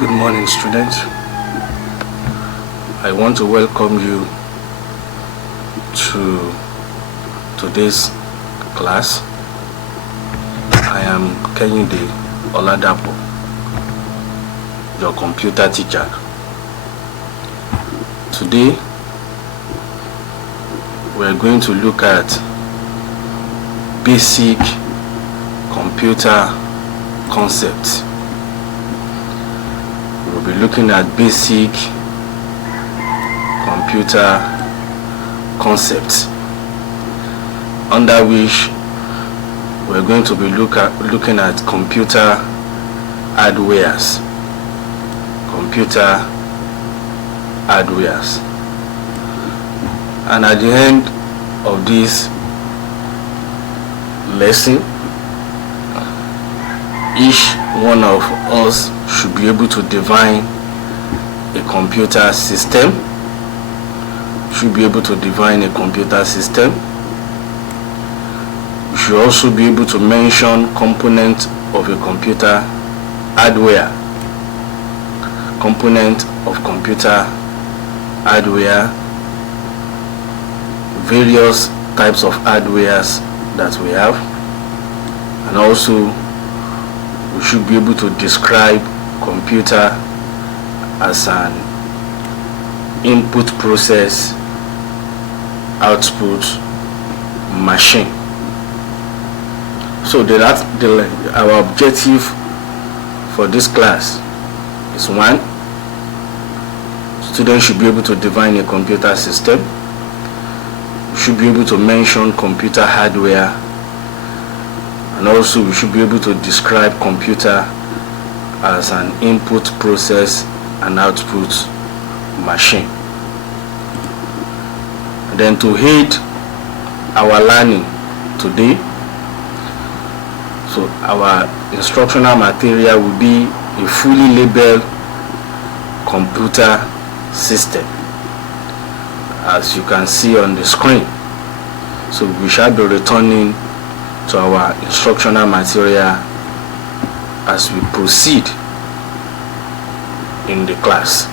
Good morning, students. I want to welcome you to today's class. I am Kehinde Oladapo, your computer teacher. Today, we're going to look at basic computer concepts. We'll be looking at basic computer concepts, under which we're going to be looking at computer hardwares. And at the end of this lesson, each one of us should be able to define a computer system. Should be able to define a computer system. We should also be able to mention components of a computer hardware. Component of computer hardware. Various types of hardwares that we have, and also we should be able to describe computer as an input process output machine. So our objective for this class is: 1, students should be able to define a computer system. We should be able to mention computer hardware, and also we should be able to describe computer as an input process and output machine. And then, to aid our learning today, so our instructional material will be a fully labeled computer system, as you can see on the screen. So we shall be returning to our instructional material as we proceed in the class.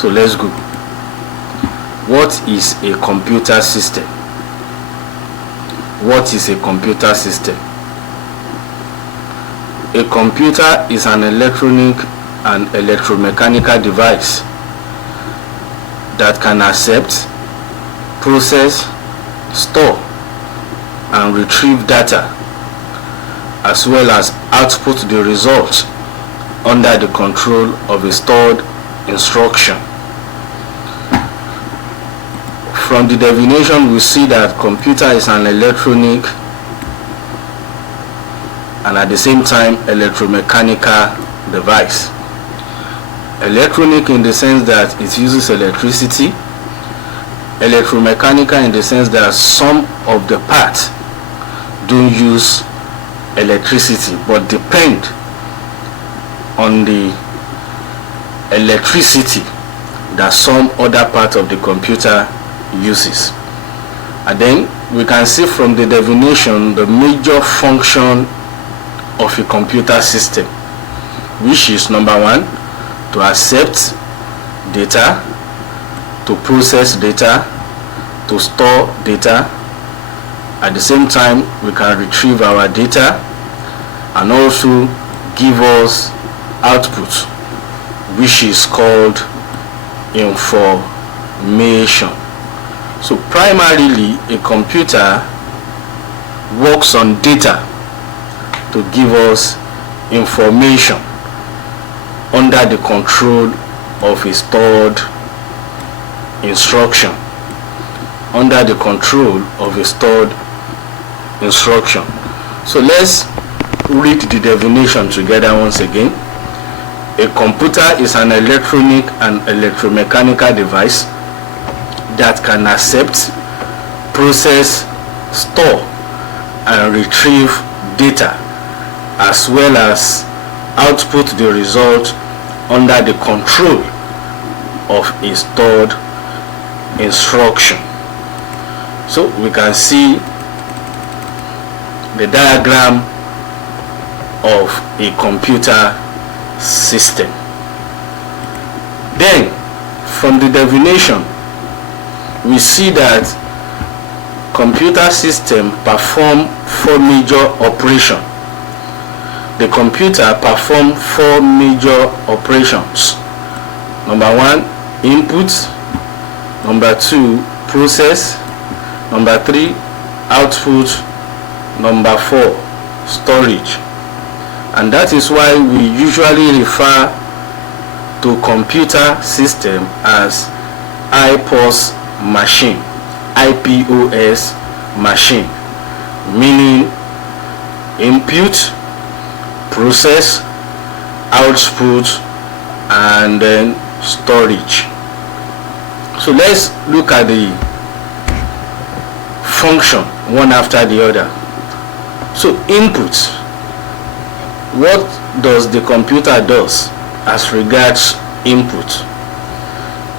So let's go. What is a computer system? What is a computer system? A computer is an electronic and electromechanical device that can accept, process, store, and retrieve data, as well as output the results under the control of a stored instruction. From the definition, we see that computer is an electronic and at the same time electromechanical device. Electronic in the sense that it uses electricity, electromechanical in the sense that some of the parts don't use electricity but depend on the electricity that some other part of the computer uses. And then we can see from the definition the major function of a computer system, which is: number 1, to accept data, to process data, to store data. At the same time, we can retrieve our data and also give us output, which is called information. So primarily, a computer works on data to give us information under the control of a stored instruction. Under the control of a stored instruction. So let's read the definition together once again. A computer is an electronic and electromechanical device that can accept, process, store, and retrieve data, as well as output the result under the control of a stored instruction. So we can see the diagram of a computer system. Then from the definition we see that computer system perform 4 major operations. The computer perform 4 major operations. Number 1, input. Number 2, process. Number 3, output. Number 4, storage. And that is why we usually refer to computer system as IPOS machine, IPOS machine, meaning input, process, output, and then storage. So let's look at the function one after the other. So input, what does the computer does as regards input?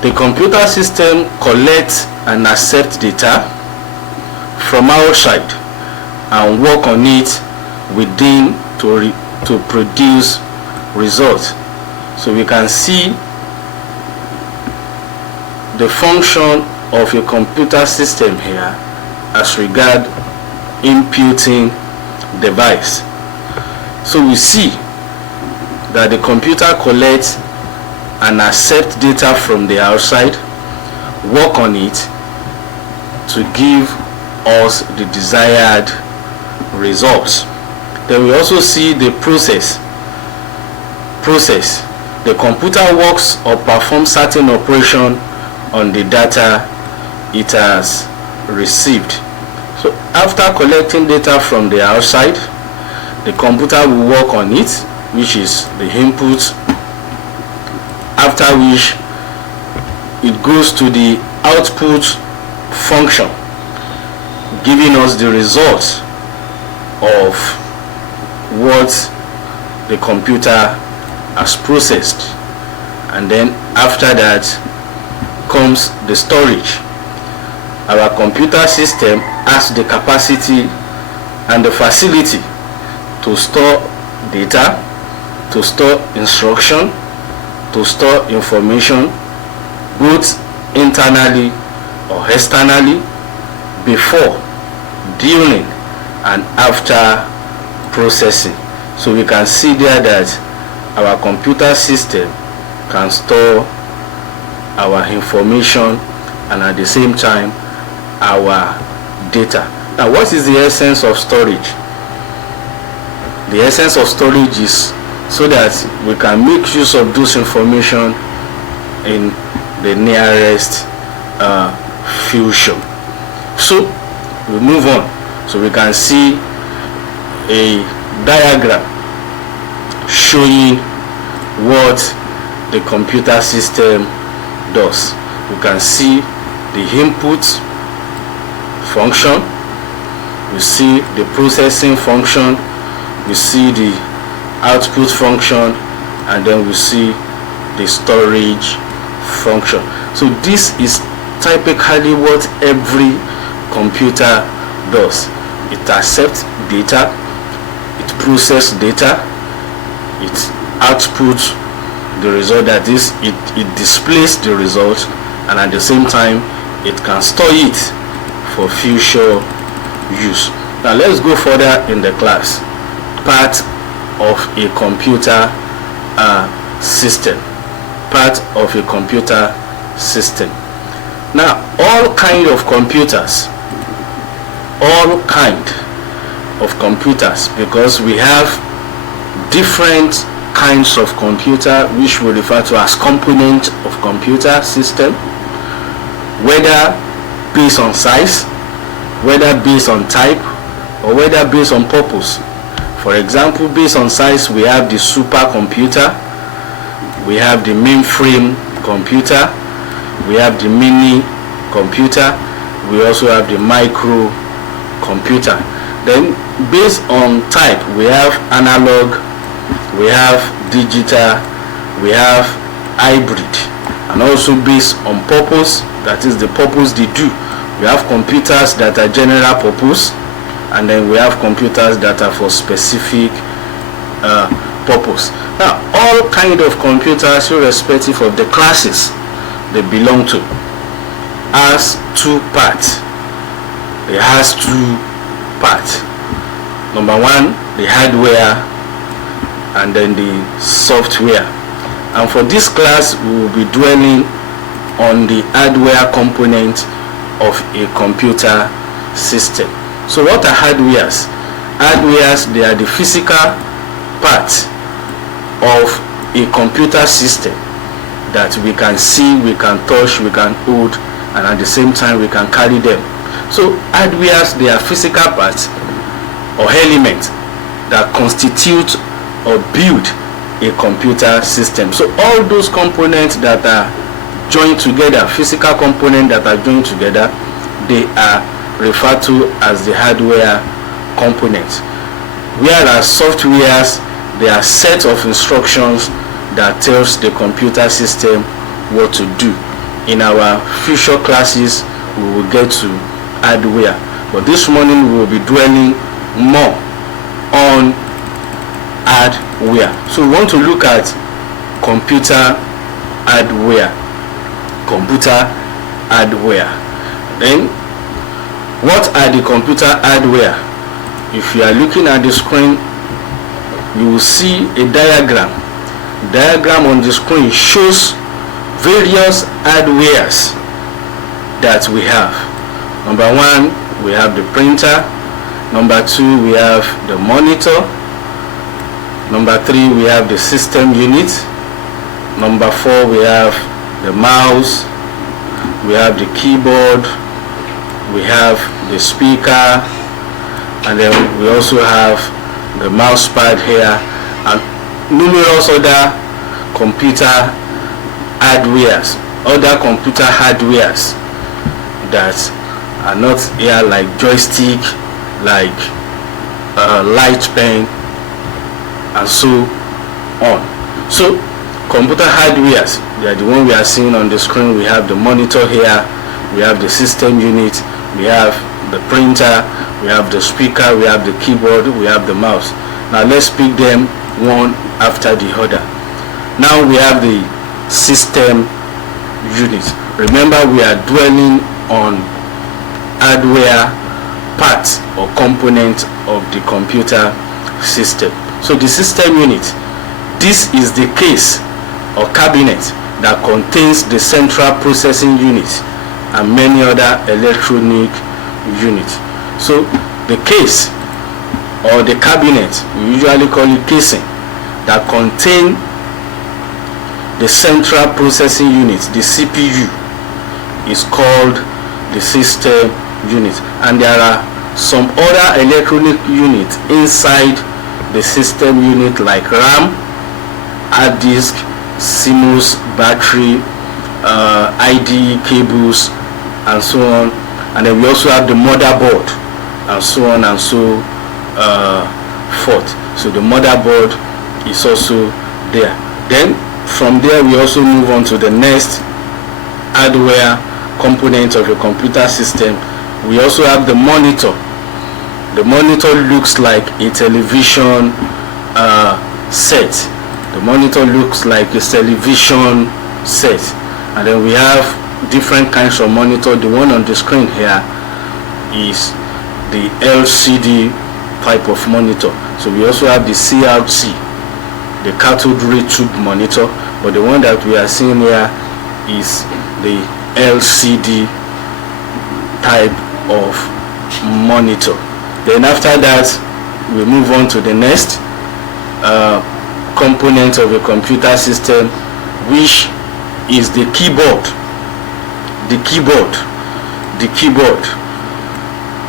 The computer system collects and accepts data from outside and work on it within to produce results. So we can see the function of a computer system here as regard inputting device. So we see that the computer collects and accepts data from the outside, work on it to give us the desired results. Then we also see the process. The computer works or performs certain operation on the data it has received. So after collecting data from the outside, the computer will work on it, which is the input, after which it goes to the output function, giving us the result of what the computer has processed. And then after that comes the storage. Our computer system has the capacity and the facility to store data, to store instruction, to store information, both internally or externally, before, during, and after processing. So we can see there that our computer system can store our information and at the same time our data. Now, what is the essence of storage? The essence of storage is so that we can make use of those information in the nearest future. So we move on. So we can see a diagram showing what the computer system does. You can see the input function, we see the processing function, we see the output function, and then we see the storage function. So this is typically what every computer does. It accepts data, it processes data, it outputs the result, that is, it displays the result, and at the same time it can store it for future use. Now let's go further in the class. Part of a computer system. Part of a computer system. Now all kind of computers, because we have different kinds of computer which we refer to as component of computer system, whether based on size, whether based on type, or whether based on purpose. For example, based on size, we have the supercomputer, we have the mainframe computer, we have the mini computer, we also have the micro computer. Then based on type, we have analog, we have digital, we have hybrid. And also based on purpose, that is the purpose they do, we have computers that are general purpose, and then we have computers that are for specific purpose. Now, all kind of computers, irrespective of the classes they belong to, has two parts. It has two parts. Number one, the hardware, and then the software. And for this class, we will be dwelling on the hardware component of a computer system. So what are hardwares? Hardwares, they are the physical parts of a computer system that we can see, we can touch, we can hold, and at the same time we can carry them. So hardwares, they are physical parts or elements that constitute or build a computer system. So all those components that are joined together, physical components that are joined together, they are referred to as the hardware components. Whereas softwares, they are set of instructions that tells the computer system what to do. In our future classes, we will get to hardware, but this morning we will be dwelling more on hardware. So we want to look at computer hardware. Then, what are the computer hardware? If you are looking at the screen, you will see a diagram. On the screen shows various hardwares that we have. Number one, we have the printer. Number two, we have the monitor. Number three, we have the system unit. Number four, we have the mouse. We have the keyboard. We have the speaker, and then we also have the mouse pad here, and numerous other computer hardwares, that are not here, like joystick, like light pen, and so on. So computer hardwares, they are the one we are seeing on the screen. We have the monitor here, we have the system unit, we have the printer, we have the speaker, we have the keyboard, we have the mouse. Now let's pick them one after the other. Now we have the system unit. Remember, we are dwelling on hardware parts or components of the computer system. So the system unit, this is the case or cabinet that contains the central processing unit and many other electronic units. So the case or the cabinet, we usually call it casing, that contain the central processing unit, the CPU, is called the system unit. And there are some other electronic units inside the system unit, like RAM, hard disk, CMOS, battery, ID cables, and so on. And then we also have the motherboard, and so on and so forth. So the motherboard is also there. Then from there we also move on to the next hardware component of a computer system. We also have the monitor. The monitor looks like a television set. The monitor looks like a television set. And then we have different kinds of monitor. The one on the screen here is the LCD type of monitor. So we also have the CRT, the cathode ray tube monitor, but the one that we are seeing here is the LCD type of monitor. Then after that, we move on to the next component of a computer system, which is the keyboard. The keyboard.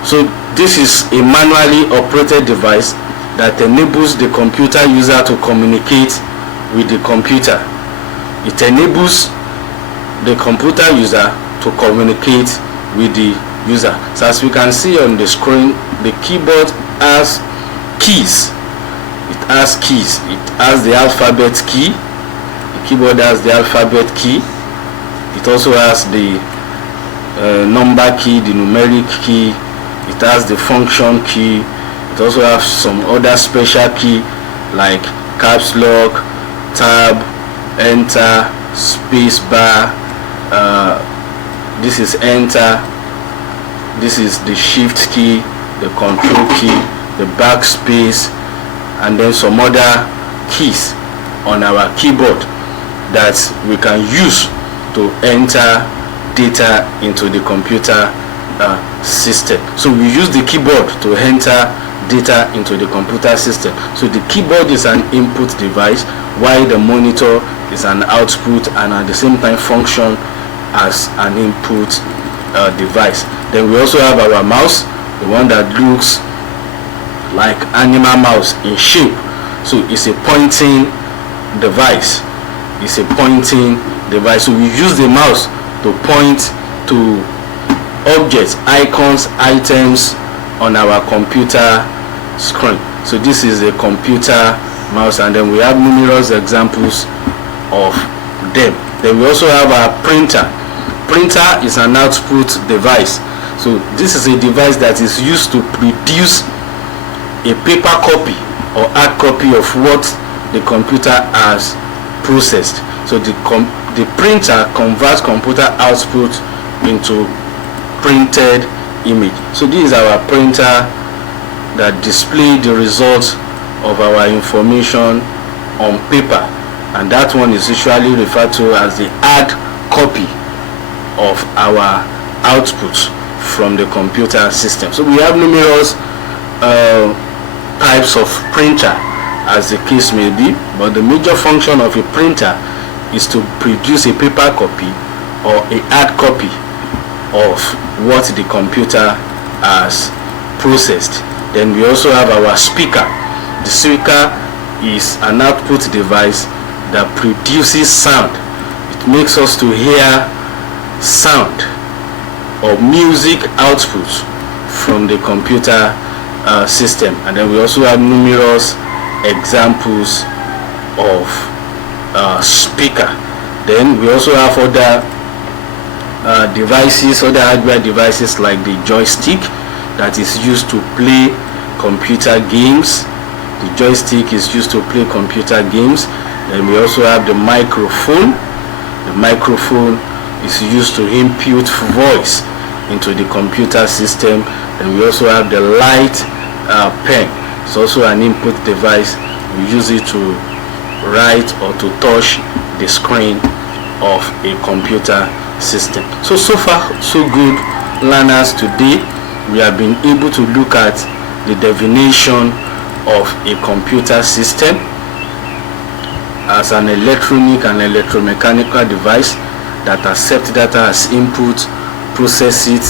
So this is a manually operated device that enables the computer user to communicate with the computer. It enables the computer user to communicate with the user. So as we can see on the screen, the keyboard has keys. It has keys. It has the alphabet key. The keyboard has the alphabet key. It also has the number key, the numeric key. It has the function key. It also has some other special key like caps lock, tab, enter, space bar, this is enter, this is the shift key, the control key, the backspace, and then some other keys on our keyboard that we can use to enter data into the computer system. So we use the keyboard to enter data into the computer system. So the keyboard is an input device, while the monitor is an output, and at the same time function as an input device. Then we also have our mouse, the one that looks like animal mouse in shape. So it's a pointing device. It's a pointing device. So we use the mouse to point to objects, icons, items on our computer screen. So this is a computer mouse, and then we have numerous examples of them. Then we also have our printer. Printer is an output device. So this is a device that is used to produce a paper copy or hard copy of what the computer has processed. So the printer converts computer output into printed image. So this is our printer that displays the results of our information on paper, and that one is usually referred to as the hard copy of our output from the computer system. So we have numerous types of printer, as the case may be, but the major function of a printer is to produce a paper copy or a hard copy of what the computer has processed. Then we also have our speaker. The speaker is an output device that produces sound. It makes us to hear sound or music output from the computer system. And then we also have numerous examples of speaker. Then we also have other devices, other hardware devices like the joystick that is used to play computer games. The joystick is used to play computer games. Then we also have the microphone. The microphone is used to input voice into the computer system. And we also have the light pen. It's also an input device. We use it to write or to touch the screen of a computer system. So far so good, learners. Today we have been able to look at the definition of a computer system as an electronic and electromechanical device that accepts data as input, process it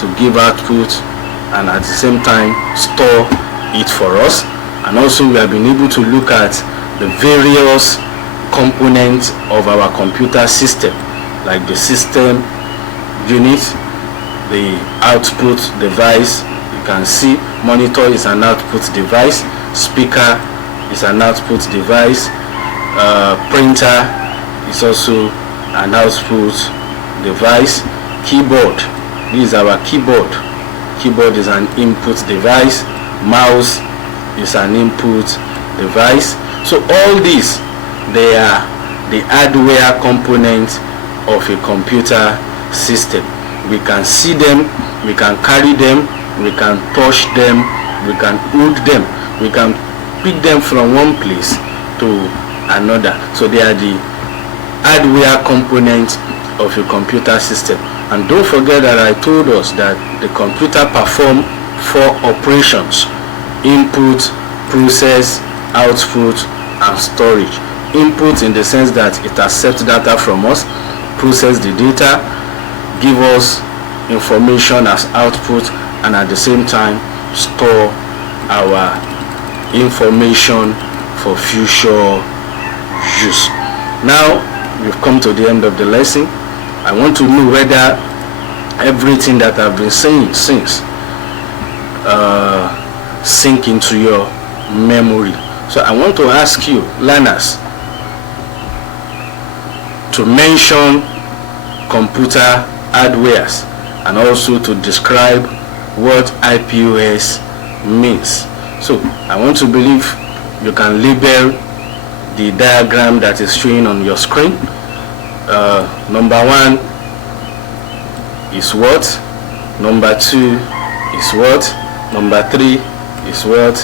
to give output, and at the same time store it for us. And also we have been able to look at the various components of our computer system, like the system unit, the output device. You can see monitor is an output device, speaker is an output device, printer is also an output device, keyboard, this is our keyboard. Keyboard is an input device, mouse is an input device. So all these, they are the hardware components of a computer system. We can see them, we can carry them, we can touch them, we can hold them, we can pick them from one place to another. So they are the hardware components of a computer system. And don't forget that I told us that the computer performs 4 operations: input, process, output, and storage. Input in the sense that it accepts data from us, process the data, give us information as output, and at the same time store our information for future use. Now we've come to the end of the lesson. I want to know whether everything that I've been saying since sink into your memory. So I want to ask you, learners, to mention computer hardwares and also to describe what IPOS means. So I want to believe you can label the diagram that is showing on your screen. Number 1 is what? Number 2 is what? Number 3 is what?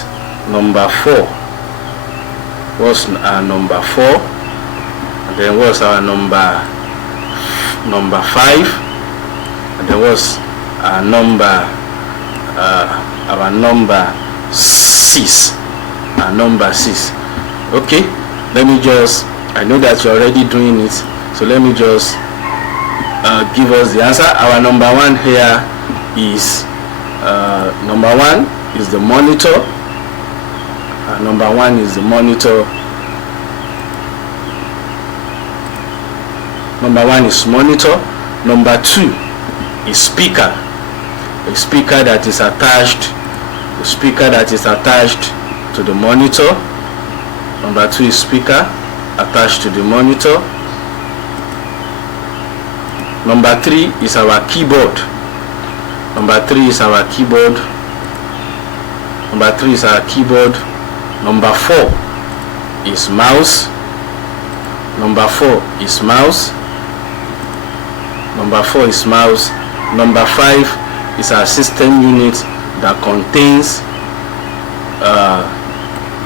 Number 4. What's our number 4? And then what's our number 5? And then what's our number 6? Our number 6. Okay, let me just, I know that you're already doing it, so let me just give us the answer. Our number 1 here is number 1 is the monitor. Number 1 is the monitor. Number 1 is monitor. Number 2 is speaker. A speaker that is attached. The speaker that is attached to the monitor. Number 2 is speaker attached to the monitor. Number 3 is our keyboard. Number 3 is our keyboard. Number 3 is our keyboard. Number 4 is mouse. Number 4 is mouse. Number 4 is mouse. Number 5 is our system unit that contains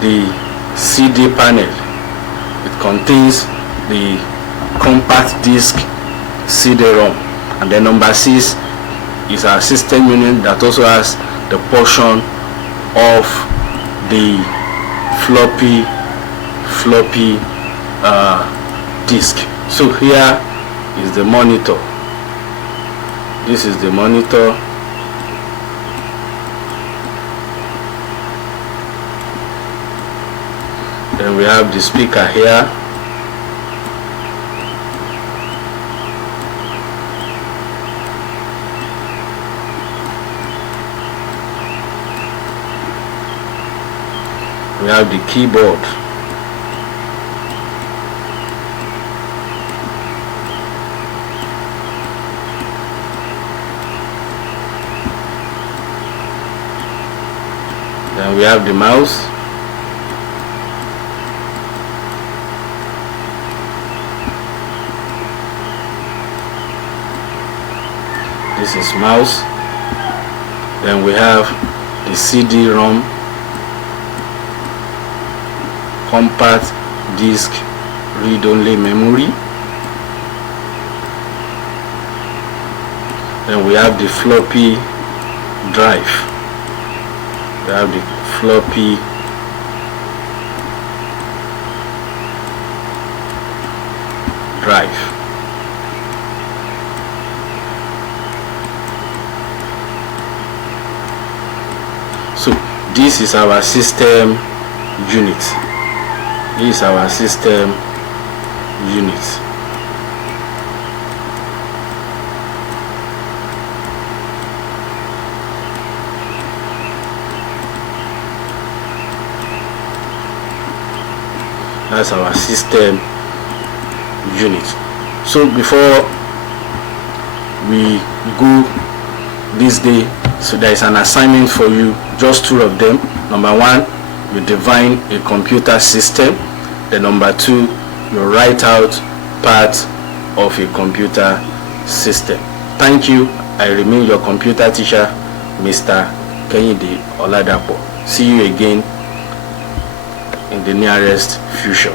the CD panel. It contains the compact disc CD-ROM. And then number 6 is our system unit that also has the portion of the floppy disk. So here is the monitor. This is the monitor. Then we have the speaker here. We have the keyboard. Then we have the mouse. This is mouse. Then we have the CD-ROM, compact disc read-only memory. Then we have the floppy drive. We have the floppy drive. So this is our system unit. This is our system unit. That's our system unit. So before we go this day, so there is an assignment for you, just 2 of them. Number 1, you define a computer system. The number 2, you write out part of a computer system. Thank you. I remain your computer teacher, Mr. Kehinde Oladapo. See you again in the nearest future.